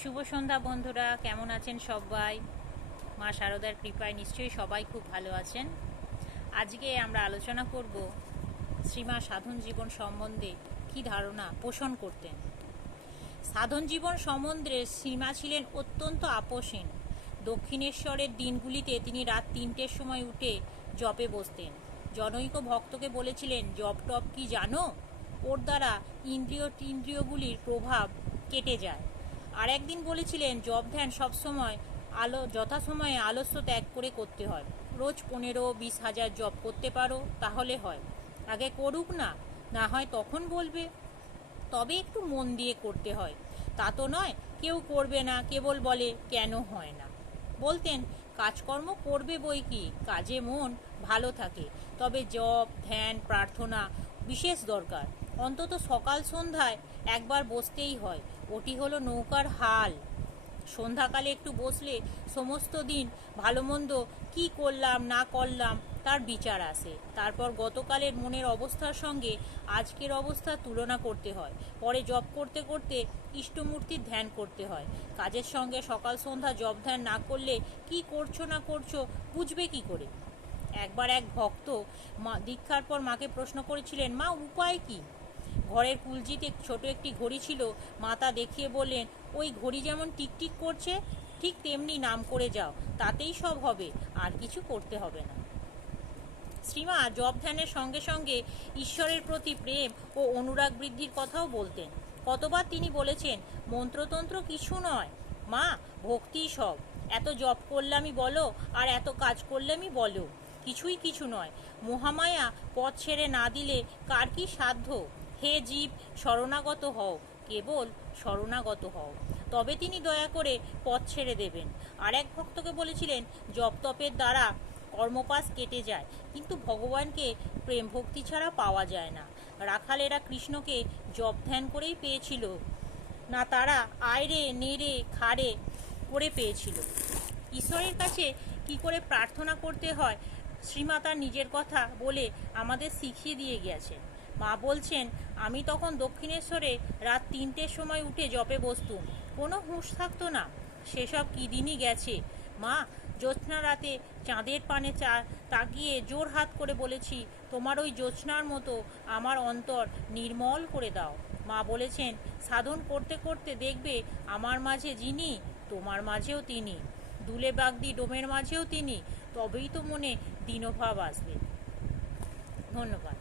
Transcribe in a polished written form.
শুভ সন্ধ্যা বন্ধুরা, কেমন আছেন সবাই? মা শারদার কৃপায় নিশ্চয়ই সবাই খুব ভালো আছেন। আজকে আমরা আলোচনা করব শ্রীমা সাধন জীবন সম্বন্ধে কী ধারণা পোষণ করতেন। সাধন জীবন সম্বন্ধে শ্রীমা ছিলেন অত্যন্ত আপোষহীন। দক্ষিণেশ্বরের দিনগুলিতে তিনি রাত 3টের সময় উঠে জপে বসতেন। জনৈক ভক্তকে বলেছিলেন, জপ টপ কি জানো? ওর দ্বারা ইন্দ্রিয়গুলির প্রভাব কেটে যায়। আর একদিন বলেছিলেন, জপ ধ্যান সবসময় যথাসময়ে আলস্য ত্যাগ করে করতে হয়। রোজ 15-20 হাজার জপ করতে পারো তাহলে হয়, আগে করুক না, না হয় তখন বলবে। তবে একটু মন দিয়ে করতে হয়, তা তো নয় কেউ করবে না, কেবল বলে কেন হয় না। বলতেন, কাজকর্ম করবে বই কি, কাজে মন ভালো থাকে, তবে জপ ধ্যান প্রার্থনা বিশেষ দরকার। অন্তত সকাল সন্ধ্যায় একবার বসতেই হয়, ওটি হলো নৌকার হাল। সন্ধ্যাকালে একটু বসলে সমস্ত দিন ভালো মন্দ কী করলাম না করলাম তার বিচার আসে। তারপর গতকালের মনের অবস্থার সঙ্গে আজকের অবস্থার তুলনা করতে হয়। পরে জপ করতে করতে ইষ্টমূর্তির ধ্যান করতে হয়। কাজের সঙ্গে সকাল সন্ধ্যা জপ ধ্যান না করলে কি করছো না করছো বুঝবে কি করে? একবার এক ভক্ত দীক্ষার পর মাকে প্রশ্ন করেছিলেন, মা উপায় কি? ঘরের কুলজিতে ছোট একটি ঘড়ি ছিল। মা তা দেখিয়ে বললেন, ওই ঘড়ি যেমন টিকটিক করছে ঠিক তেমনি নাম করে যাও, তাতেই সব হবে, আর কিছু করতে হবে না। শ্রীমা জপ ধ্যানের সঙ্গে সঙ্গে ঈশ্বরের প্রতি প্রেম ও অনুরাগ বৃদ্ধির কথাও বলতেন। কতবার তিনি বলেছেন, মন্ত্রতন্ত্র কিছু নয় মা, ভক্তিই সব। এত জপ করলামই বলো আর এত কাজ করলামই বলো, কিছুই কিছু নয়। মহামায়া পথ ছেড়ে না দিলে কার কি সাধ্য? হে জীব, শরণাগত হও, কেবল শরণাগত হও, তবে তিনি দয়া করে পথ ছেড়ে দেবেন। আর এক ভক্তকে বলেছিলেন, জপ তপের দ্বারা কর্মপাশ কেটে যায়, কিন্তু ভগবানকে প্রেম ভক্তি ছাড়া পাওয়া যায় না। রাখালেরা কৃষ্ণকে জপ ধ্যান করেই পেয়েছিল না, তারা আয়রে নেড়ে খাড়ে করে পেয়েছিল। ঈশ্বরের কাছে কি করে প্রার্থনা করতে হয় শ্রীমা তার নিজের কথা বলে আমাদের শিখিয়ে দিয়ে গিয়েছেন। মা বলছেন, আমি তখন দক্ষিণেশ্বরে রাত 3টের সময় উঠে জপে বসতুম, কোনো হুঁশ থাকতো না। সেসব কি দিনই গেছে মা। জ্যোৎস্না রাতে চাঁদের পানে তাকিয়ে জোর হাত করে বলেছি, তোমার ওই জ্যোৎস্নার মতো আমার অন্তর নির্মল করে দাও। মা বলেছেন, সাধন করতে করতে দেখবে আমার মাঝে যিনি, তোমার মাঝেও তিনি, দুলে বাগদি ডোমের মাঝেও তিনি, তবেই তো মনে দীনভাব আসবে। ধন্যবাদ।